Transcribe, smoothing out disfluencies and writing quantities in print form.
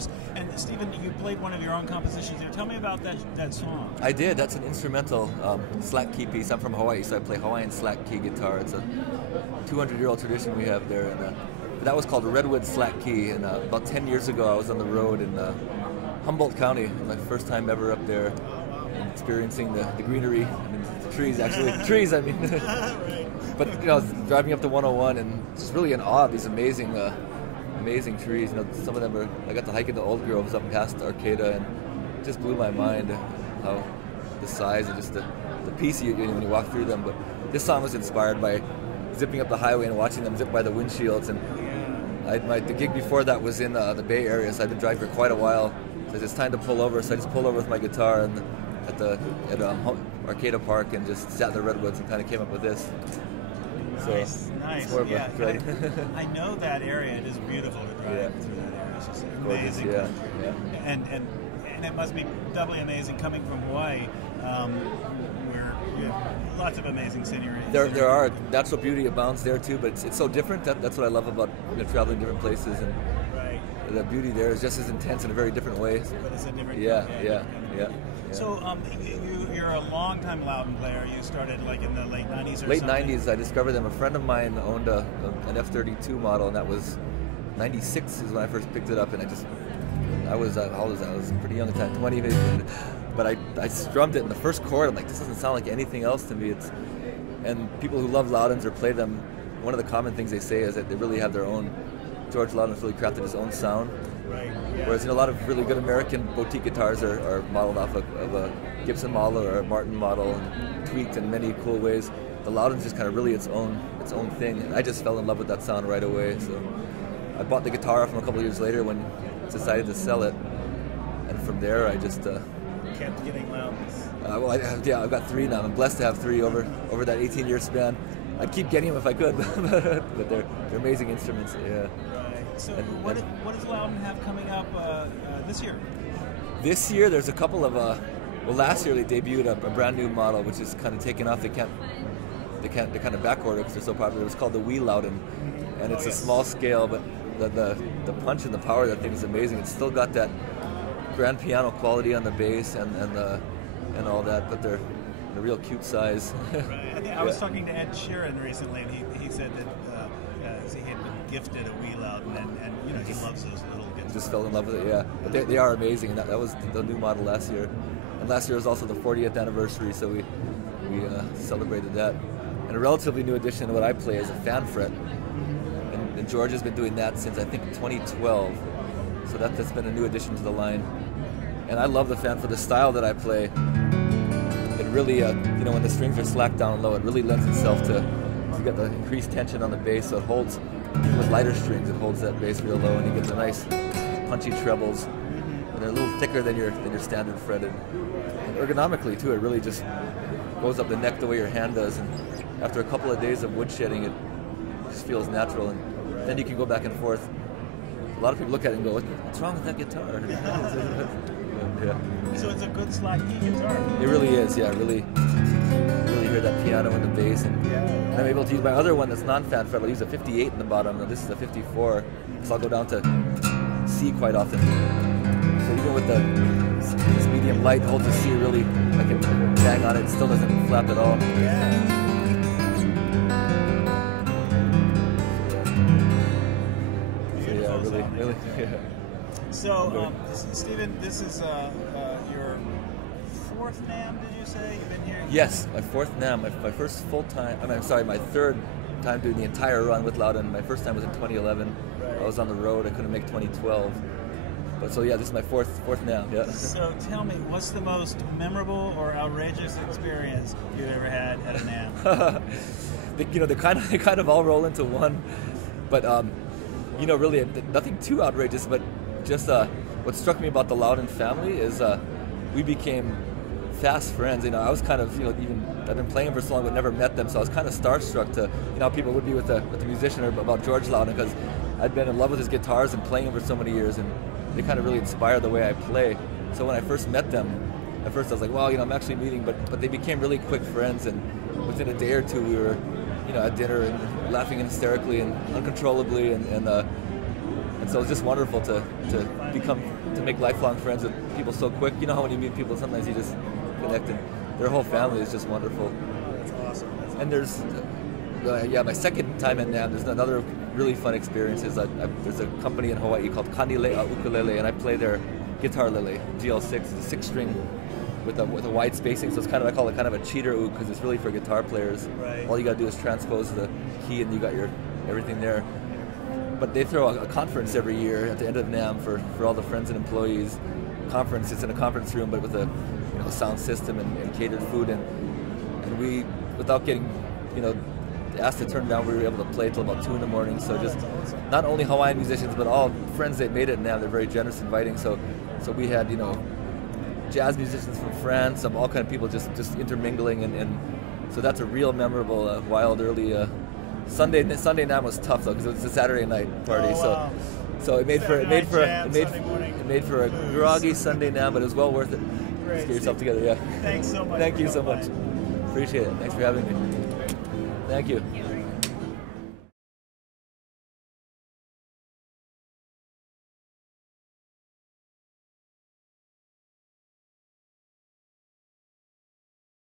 yours. And Stephen, you played one of your own compositions here. Tell me about that song. I did. That's an instrumental slack key piece. I'm from Hawaii, so I play Hawaiian slack key guitar. It's a 200-year-old tradition we have there. And that was called Redwood Slack Key. And about 10 years ago, I was on the road in Humboldt County. My first time ever up there, experiencing the greenery. I mean, the trees, actually. Trees, I mean. But, you know, driving up to 101 and just really in awe of these amazing trees. You know, some of them are, I got to hike into old groves up past Arcata, and it just blew my mind how the size and just the peace you get when you walk through them. But this song was inspired by zipping up the highway and watching them zip by the windshields. And the gig before that was in the Bay Area, so I've been driving for quite a while. So it's time to pull over, so I just pulled over with my guitar and at Arcata Park and just sat in the redwoods and kind of came up with this. Nice. Yeah, I know that area. It is beautiful to drive through that area. It's just amazing. And it must be doubly amazing coming from Hawaii, where you have lots of amazing scenery. There are natural beauty abounds there too, but it's so different. That's what I love about traveling different places, and the beauty there is just as intense in a very different way. But it's a different. Yeah. So you're a long-time Lowden player. You started like in the late 90s or something? Late 90s, I discovered them. A friend of mine owned an F-32 model, and that was 96 is when I first picked it up, and I was how old was I? I was pretty young at the time, 20 maybe. But I strummed it in the first chord. I'm like, this doesn't sound like anything else to me. And people who love Lowdens or play them, one of the common things they say is that they really have their own. George Lowden's really crafted his own sound. Whereas a lot of really good American boutique guitars are modeled off of a Gibson model or a Martin model, and tweaked in many cool ways. The Lowden's just kind of really its own thing, and I just fell in love with that sound right away. So I bought the guitar from a couple of years later when I decided to sell it, and from there I just kept getting Loudens. I've got 3 now. I'm blessed to have 3 over that 18-year span. I'd keep getting them if I could, but they're amazing instruments. Yeah. So what does Lowden have coming up this year? This year there's a couple of last year they debuted a brand new model which is kind of taken off. They're kind of back ordered because they're so popular. It's called the Wee Lowden, and it's a small scale, but the punch and the power of that thing is amazing. It's still got that grand piano quality on the bass and all that, but they're a real cute size. I was talking to Ed Sheeran recently, and he said that he had been gifted a Wee Lowden, and you know, he loves those little guitars. Just fell in love with it, yeah. But they are amazing, and that was the new model last year. And last year was also the 40th anniversary, so we celebrated that. And a relatively new addition to what I play is a fan fret. And George has been doing that since I think 2012. So that's been a new addition to the line. And I love the fan for the style that I play. It really, when the strings are slacked down low, it really lends itself to you get the increased tension on the bass, so it holds, with lighter strings, it holds that bass real low, and you get the nice punchy trebles. And they're a little thicker than your standard fretted. And ergonomically too, it really just goes up the neck the way your hand does, and after a couple of days of wood shedding, it just feels natural, and then you can go back and forth. A lot of people look at it and go, what's wrong with that guitar? So it's a good slack key guitar. It really is, yeah. Really hear that piano and the bass, and I'm able to use my other one that's non-fan fret. I'll use a 58 in the bottom, and this is a 54, so I'll go down to C quite often. So even with this medium light holds the C really, I can bang on it. It still doesn't flap at all. Really. So, Stephen, this is your 4th NAMM, did you say? You've been here? Yes, my 4th NAMM. My first full-time, my 3rd time doing the entire run with Lowden. My first time was in 2011. I was on the road. I couldn't make 2012. But so, yeah, this is my fourth NAMM, yeah. So tell me, what's the most memorable or outrageous experience you've ever had at a NAMM? They kind of all roll into one. But, really nothing too outrageous, but just what struck me about the Lowden family is we became fast friends. I was kind of, I've been playing for so long but never met them, so I was kind of starstruck to, how people would be with the musician or about George Lowden, because I'd been in love with his guitars and playing him for so many years, and they kind of really inspired the way I play. So when I first met them, at first I was like, well, I'm actually meeting, but they became really quick friends, and within a day or two we were, at dinner and laughing hysterically and uncontrollably, and so it's just wonderful to make lifelong friends with people so quick. You know how when you meet people, sometimes you just connect, and their whole family is just wonderful. That's awesome. And there's, my second time in NAMM, there's another really fun experience. There's a company in Hawaii called Kanilea Ukulele, and I play their guitar lele, GL6, it's a 6-string with a wide spacing, so it's kind of, I call it kind of a cheater oud because it's really for guitar players. Right. All you got to do is transpose the key and you got your everything there. But they throw a conference every year at the end of NAMM for all the friends and employees. Conference, it's in a conference room, but with a sound system and catered food, and we, without getting asked to turn down, we were able to play till about 2 in the morning. So just not only Hawaiian musicians, but all friends that made it now. They're very generous, inviting. So we had jazz musicians from France, all kind of people just intermingling, and so that's a real memorable, wild early Sunday NAMM was tough though because it was a Saturday night party. Oh, wow. So it made for a groggy Sunday NAMM, but it was well worth it. Great. Just get yourself together. Yeah. Thanks so much. Thank you so much. Appreciate it. Thanks for having me. Thank you.